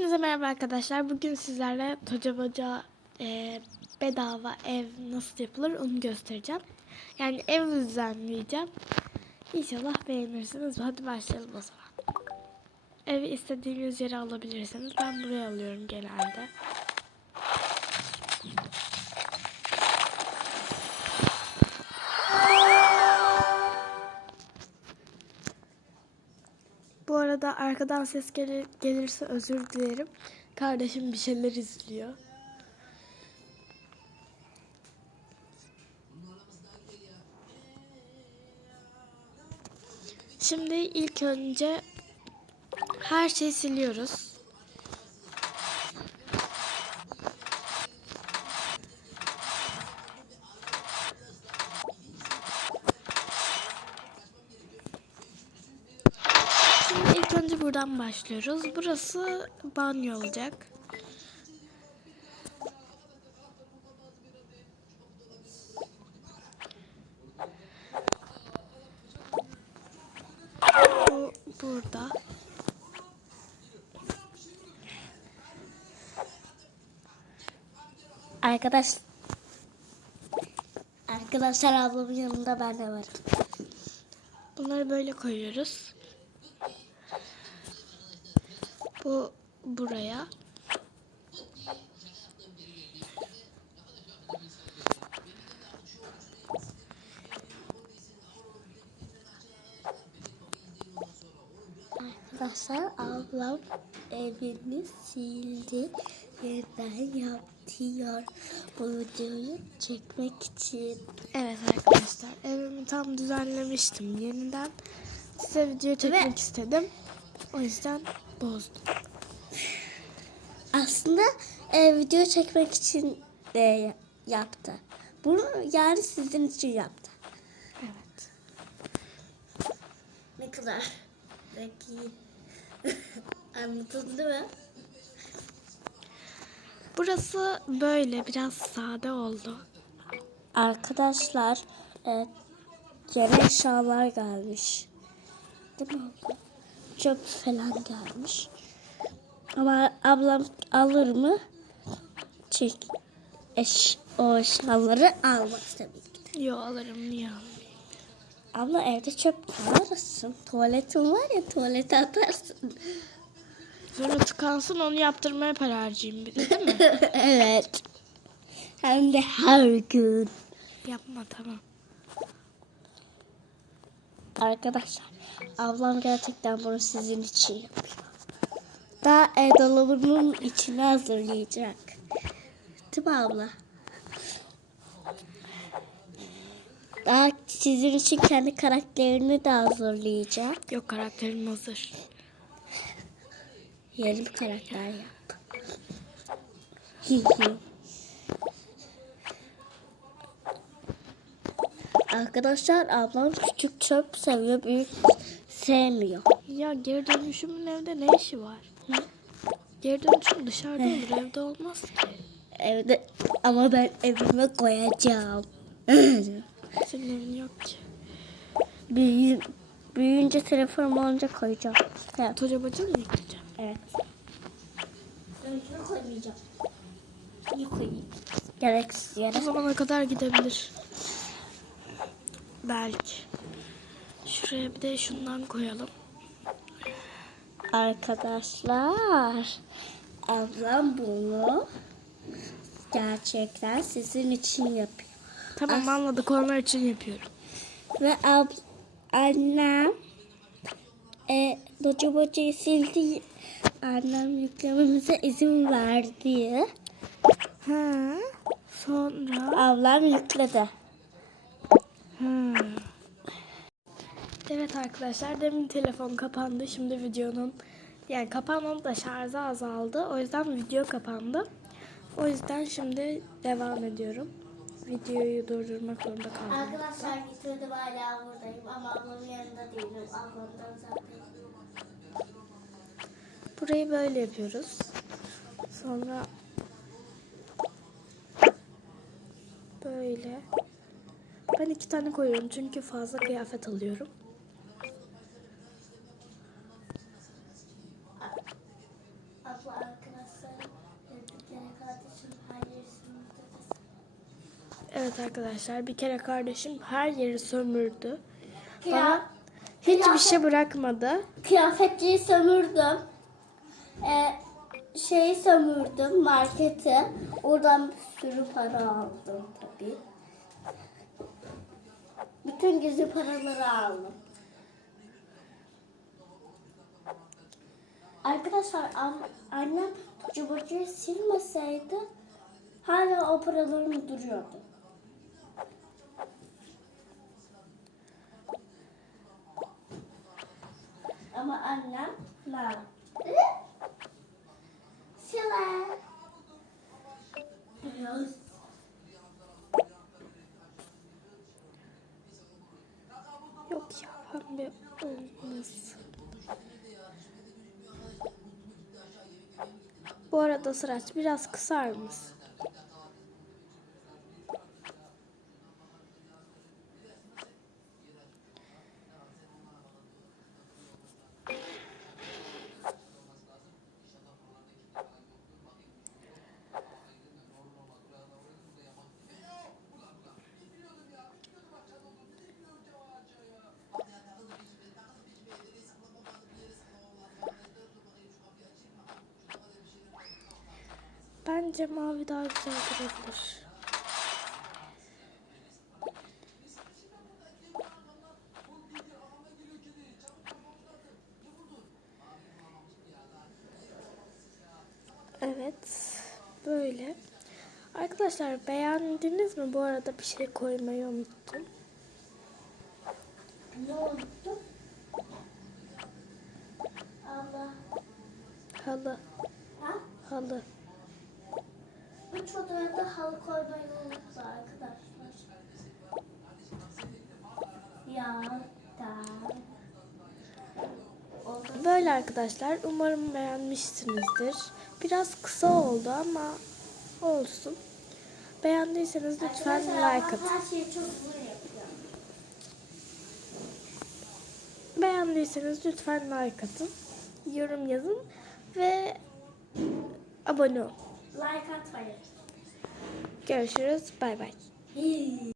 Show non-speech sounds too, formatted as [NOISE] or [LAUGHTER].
Hepinize merhaba arkadaşlar. Bugün sizlerle Toca Boca e, bedava ev nasıl yapılır onu göstereceğim. Yani ev düzenleyeceğim. İnşallah beğenirsiniz. Hadi başlayalım o zaman. Evi istediğiniz yere alabilirsiniz. Ben buraya alıyorum genelde. Arkadan ses gelir, gelirse özür dilerim. Kardeşim bir şeyler izliyor. Şimdi ilk önce her şeyi siliyoruz. Şimdi ilk önce buradan başlıyoruz. Burası banyo olacak. Bu burada. Arkadaş Arkadaşlar ablamın yanında ben de varım. Bunları böyle koyuyoruz. Bu buraya. Arkadaşlar ablam evini sildi. Yeniden yaptıyor. Bu videoyu çekmek için. Evet arkadaşlar evimi tam düzenlemiştim yeniden. Size video çekmek Ve- istedim. O yüzden bozdum. Aslında e, video çekmek için de yaptı. Bunu yani sizin için yaptı. Evet. Ne kadar? Peki. [LAUGHS] Anlatıldı mı? Burası böyle biraz sade oldu. Arkadaşlar e, yeni eşyalar gelmiş. Değil mi? Çöp falan gelmiş. Ama ablam alır mı? Çek. Eş, o eşyaları almaz tabii ki. Yo alırım niye almayayım? Abla evde çöp alırsın. Tuvaletin var ya tuvalete atarsın. Sonra tıkansın onu yaptırmaya para harcayayım bir de değil mi? [LAUGHS] evet. Hem de her gün. Yapma tamam. Arkadaşlar ablam gerçekten bunu sizin için yapıyor. Daha e, dolabının içine hazırlayacak. Değil mi abla? Daha sizin için kendi karakterini de hazırlayacak. Yok karakterim hazır. Yeni bir karakter yap. Arkadaşlar ablam küçük çöp seviyor, büyük sevmiyor. Ya geri dönüşümün evde ne işi var? Geri dönüşüm dışarıda olur evde olmaz ki. Evde ama ben evime koyacağım. [CLEARS THROAT] Senin evin yok ki. Büyü, büyüyünce telefonum olunca koyacağım. Evet. Toca bacı mı yıkayacağım? evet. Öyküne koymayacağım. İyi koyayım. Gereksiz O yere. zamana kadar gidebilir. Belki. Şuraya bir de şundan koyalım. Arkadaşlar ablam bunu gerçekten sizin için yapıyor. Tamam anladık onlar için yapıyorum. Ve ab annem e, Doca Boca'yı sildi. Annem yüklememize izin verdi. Ha. Sonra. Ablam yükledi. Ha. Evet arkadaşlar demin telefon kapandı. Şimdi videonun yani kapanmadı da şarjı azaldı. O yüzden video kapandı. O yüzden şimdi devam ediyorum. Videoyu durdurmak zorunda kaldım. Arkadaşlar getirdim hala buradayım ama ablamın yanında değilim. Ablamdan uzaktayım. Burayı böyle yapıyoruz. Sonra böyle. Ben iki tane koyuyorum çünkü fazla kıyafet alıyorum. Evet arkadaşlar bir kere kardeşim her yeri sömürdü. Kıyaf Bana hiçbir şey bırakmadı. Kıyafetçiyi sömürdüm. Ee, şeyi sömürdüm marketi. Oradan bir sürü para aldım tabii. Bütün gizli paraları aldım. Arkadaşlar an- annem cıbırcıyı silmeseydi hala o paralarım duruyordu. Ama annem ne yaptı? Sıla. Biraz. Yok ya pembe olmaz. Bu arada Sıraç biraz kısar mısın? Bence mavi daha güzel durabilir. Evet. Böyle. Arkadaşlar beğendiniz mi? Bu arada bir şey koymayı unuttum. Ne oldu? Allah. Halı. Ha? Halı. Üç odaya da halı koymayı unuttu arkadaşlar. Ya da. Böyle arkadaşlar. Umarım beğenmişsinizdir. Biraz kısa oldu ama olsun. Beğendiyseniz lütfen Arkadaşlar, like atın. Her şeyi çok. Beğendiyseniz lütfen like atın. Yorum yazın ve abone olun. Like atmayın. Görüşürüz. Bay bay.